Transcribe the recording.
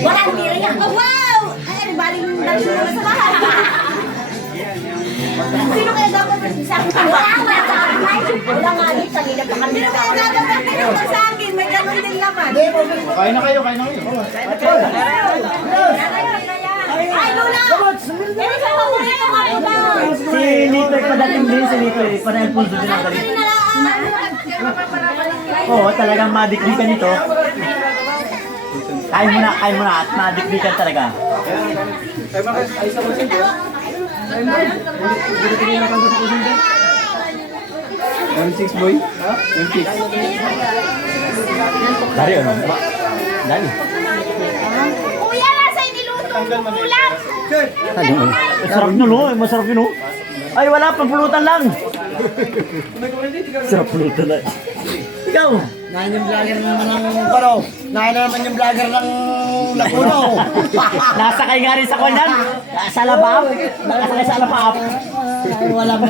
Walang tira niya. Oh, wow! Ay, baling sa bahay. Sino kaya dapat sa akin? Wala sa akin. Wala nga rin, kanina pa kami. Sino kaya dapat pinunta sa akin? May ganun din naman. Kain na kayo. Ay, Lola! Hindi siya paborito ka, Lola! Si Litoy padating din, si Litoy. Panay Alfonso din ang galing. Oo, talagang madiklikan ito. Kain mo na at madiklikan talaga. Boy. Dari ano? Dali. Kuya, nasa inilutong ulam! Masarap nyo, no? Masarap yun, no? Ay, wala, pagpulutan lang. Sarap pulutan lang. Ikaw? Nahin yung vlogger naman ng Paro. Nahin naman yung vlogger ng Laguno. Nasakay nga rin sa kwan yan. Sa labab. Nakasakay sa labab. Ay, walang